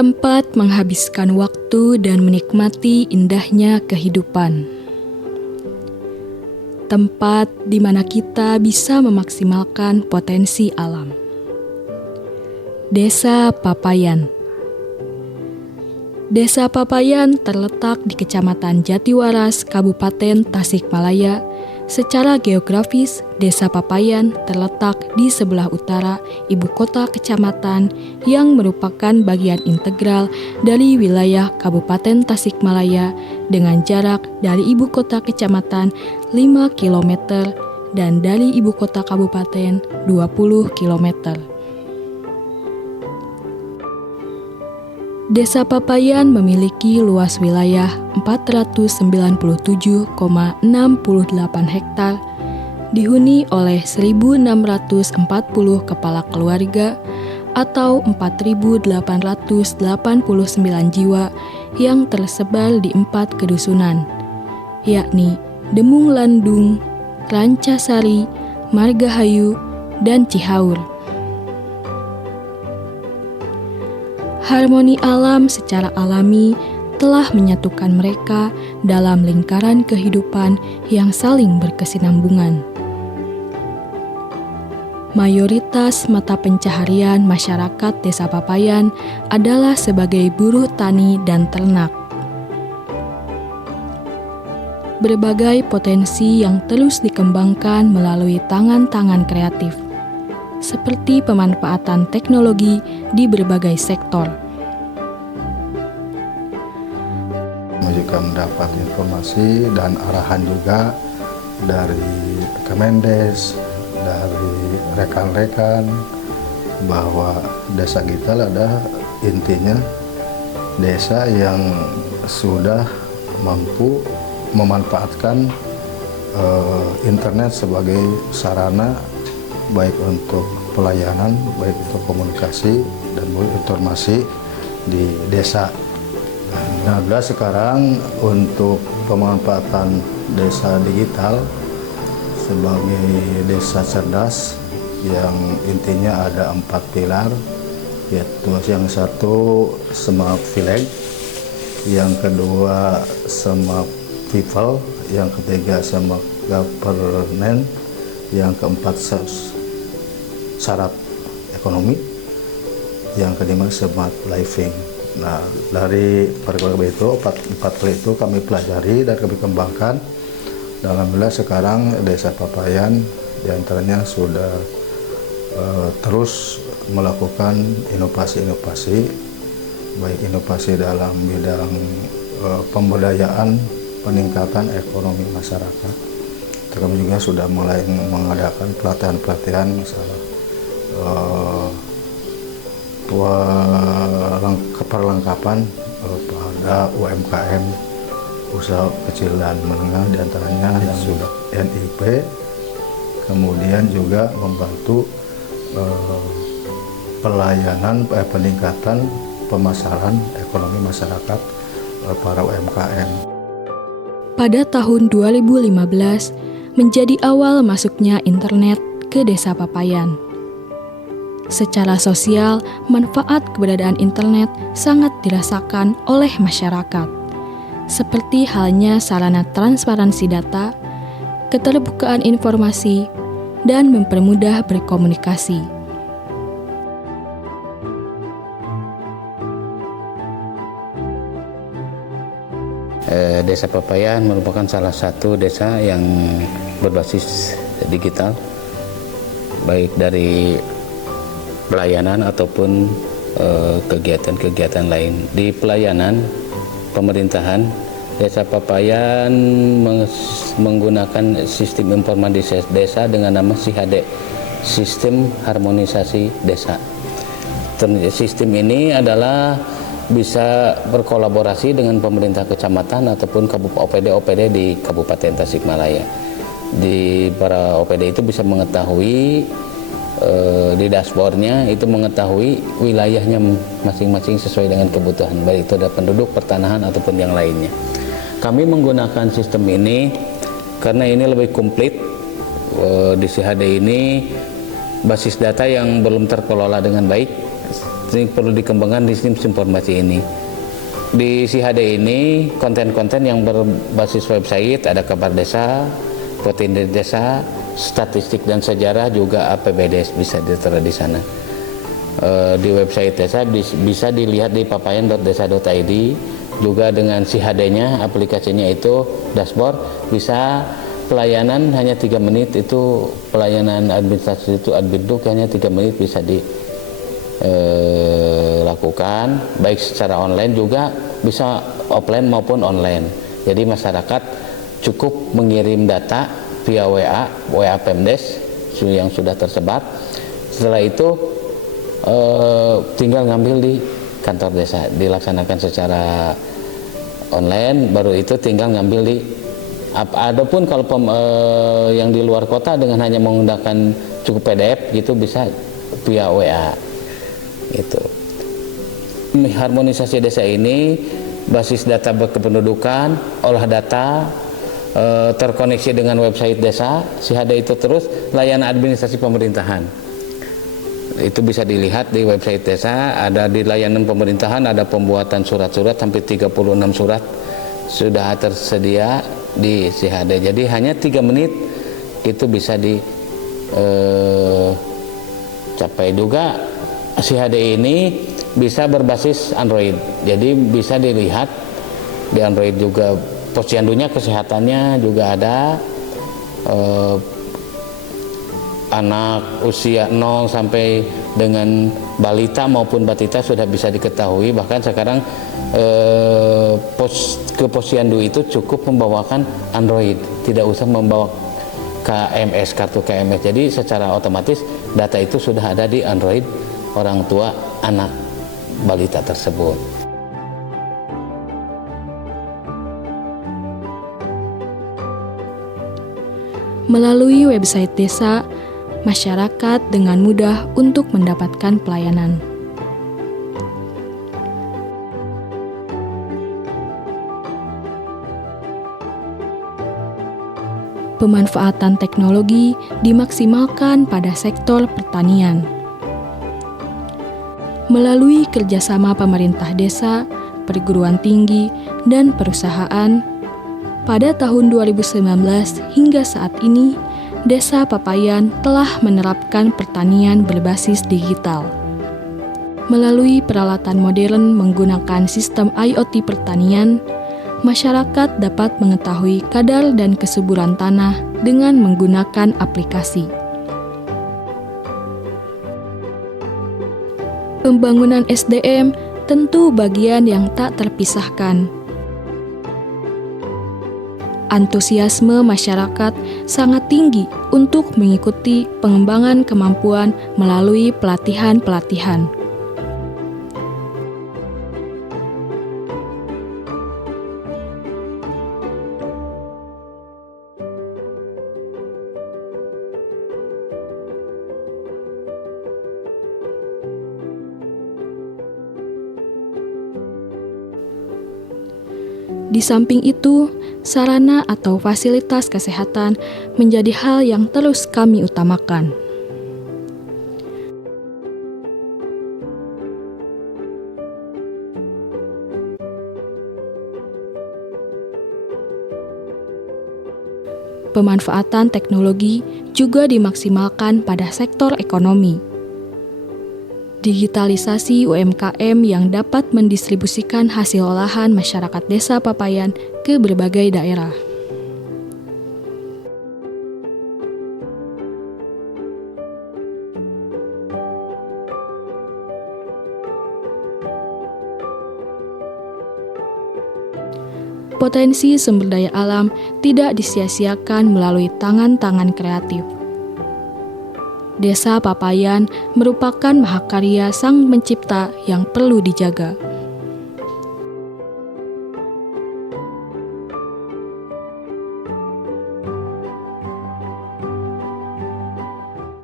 Tempat menghabiskan waktu dan menikmati indahnya kehidupan. Tempat di mana kita bisa memaksimalkan potensi alam. Desa Papayan. Desa Papayan terletak di Kecamatan Jatiwaras, Kabupaten Tasikmalaya. Secara geografis, Desa Papayan terletak di sebelah utara ibu kota kecamatan yang merupakan bagian integral dari wilayah Kabupaten Tasikmalaya dengan jarak dari ibu kota kecamatan 5 km dan dari ibu kota kabupaten 20 km. Desa Papayan memiliki luas wilayah 497,68 hektar, dihuni oleh 1.640 kepala keluarga atau 4.889 jiwa yang tersebar di 4 kedusunan, yakni Demung Landung, Rancasari, Margahayu, dan Cihaur. Harmoni alam secara alami telah menyatukan mereka dalam lingkaran kehidupan yang saling berkesinambungan. Mayoritas mata pencaharian masyarakat Desa Papayan adalah sebagai buruh tani dan ternak. Berbagai potensi yang terus dikembangkan melalui tangan-tangan kreatif, seperti pemanfaatan teknologi di berbagai sektor. Juga mendapat informasi dan arahan juga dari Kemendes, dari rekan-rekan bahwa desa kita ada intinya desa yang sudah mampu memanfaatkan internet sebagai sarana baik untuk pelayanan, baik untuk komunikasi dan informasi di desa. Nah, sekarang untuk pemanfaatan desa digital sebagai desa cerdas yang intinya ada 4 pilar, yaitu yang satu Smart Village, yang kedua Smart People, yang ketiga Smart Governance, yang keempat syarat ekonomi, yang kelima Smart Living. Nah, dari program itu, empat itu kami pelajari dan kami kembangkan. Dan alhamdulillah sekarang Desa Papayan diantaranya sudah terus melakukan inovasi-inovasi, baik inovasi dalam bidang pemberdayaan, peningkatan ekonomi masyarakat. Kami juga sudah mulai mengadakan pelatihan-pelatihan misalnya perlengkapan pada UMKM, usaha kecil dan menengah, diantaranya yang sudah NIP, kemudian juga membantu pelayanan peningkatan pemasaran ekonomi masyarakat para UMKM. Pada tahun 2015 menjadi awal masuknya internet ke Desa Papayan. Secara sosial, manfaat keberadaan internet sangat dirasakan oleh masyarakat, seperti halnya sarana transparansi data, keterbukaan informasi, dan mempermudah berkomunikasi. Desa Papayan merupakan salah satu desa yang berbasis digital, baik dari pelayanan ataupun kegiatan-kegiatan lain. Di pelayanan pemerintahan, Desa Papayan menggunakan sistem informasi desa dengan nama SIHADE, Sistem Harmonisasi Desa. Sistem ini adalah bisa berkolaborasi dengan pemerintah kecamatan ataupun OPD-OPD di Kabupaten Tasikmalaya. Di para OPD itu bisa mengetahui di dashboardnya itu mengetahui wilayahnya masing-masing sesuai dengan kebutuhan, baik itu ada penduduk, pertanahan ataupun yang lainnya. Kami menggunakan sistem ini karena ini lebih komplit. Di CHD ini basis data yang belum terkelola dengan baik Ini perlu dikembangkan di sistem informasi ini. Di SIHADE ini konten-konten yang berbasis website, ada kabar desa, potensi desa, statistik dan sejarah, juga APBD bisa diterima di sana. Di website desa bisa dilihat di papayan.desa.id, juga dengan SIHADE-nya, aplikasinya itu dashboard, bisa pelayanan hanya 3 menit, itu pelayanan administrasi itu adbinduk hanya 3 menit bisa dilakukan, baik secara online juga bisa offline maupun online. Jadi masyarakat cukup mengirim data via WA Pemdes yang sudah tersebar. Setelah itu tinggal ngambil di kantor desa, dilaksanakan secara online, baru itu tinggal ngambil di. Adapun kalau yang di luar kota dengan hanya menggunakan cukup PDF gitu bisa via WA gitu. Harmonisasi desa ini basis data kependudukan, olah data, terkoneksi dengan website desa, SIHADE itu terus layanan administrasi pemerintahan. Itu bisa dilihat di website desa, ada di layanan pemerintahan, ada pembuatan surat-surat sampai 36 surat sudah tersedia di SIHADE. Jadi hanya 3 menit itu bisa dicapai. Juga SIHADE ini bisa berbasis Android, jadi bisa dilihat di Android juga posyandunya, kesehatannya juga ada, anak usia 0 sampai dengan balita maupun batita sudah bisa diketahui. Bahkan sekarang ke posyandu itu cukup membawakan Android, tidak usah membawa KMS, kartu KMS. Jadi secara otomatis data itu sudah ada di Android orang tua anak balita tersebut. Melalui website desa, masyarakat dengan mudah untuk mendapatkan pelayanan. Pemanfaatan teknologi dimaksimalkan pada sektor pertanian. Melalui kerjasama pemerintah desa, perguruan tinggi, dan perusahaan, pada tahun 2019 hingga saat ini, Desa Papayan telah menerapkan pertanian berbasis digital. Melalui peralatan modern menggunakan sistem IoT pertanian, masyarakat dapat mengetahui kadar dan kesuburan tanah dengan menggunakan aplikasi. Pembangunan SDM tentu bagian yang tak terpisahkan. Antusiasme masyarakat sangat tinggi untuk mengikuti pengembangan kemampuan melalui pelatihan-pelatihan. Di samping itu, sarana atau fasilitas kesehatan menjadi hal yang terus kami utamakan. Pemanfaatan teknologi juga dimaksimalkan pada sektor ekonomi. Digitalisasi UMKM yang dapat mendistribusikan hasil olahan masyarakat Desa Papayan ke berbagai daerah. Potensi sumber daya alam tidak disia-siakan melalui tangan-tangan kreatif. Desa Papayan merupakan mahakarya sang pencipta yang perlu dijaga.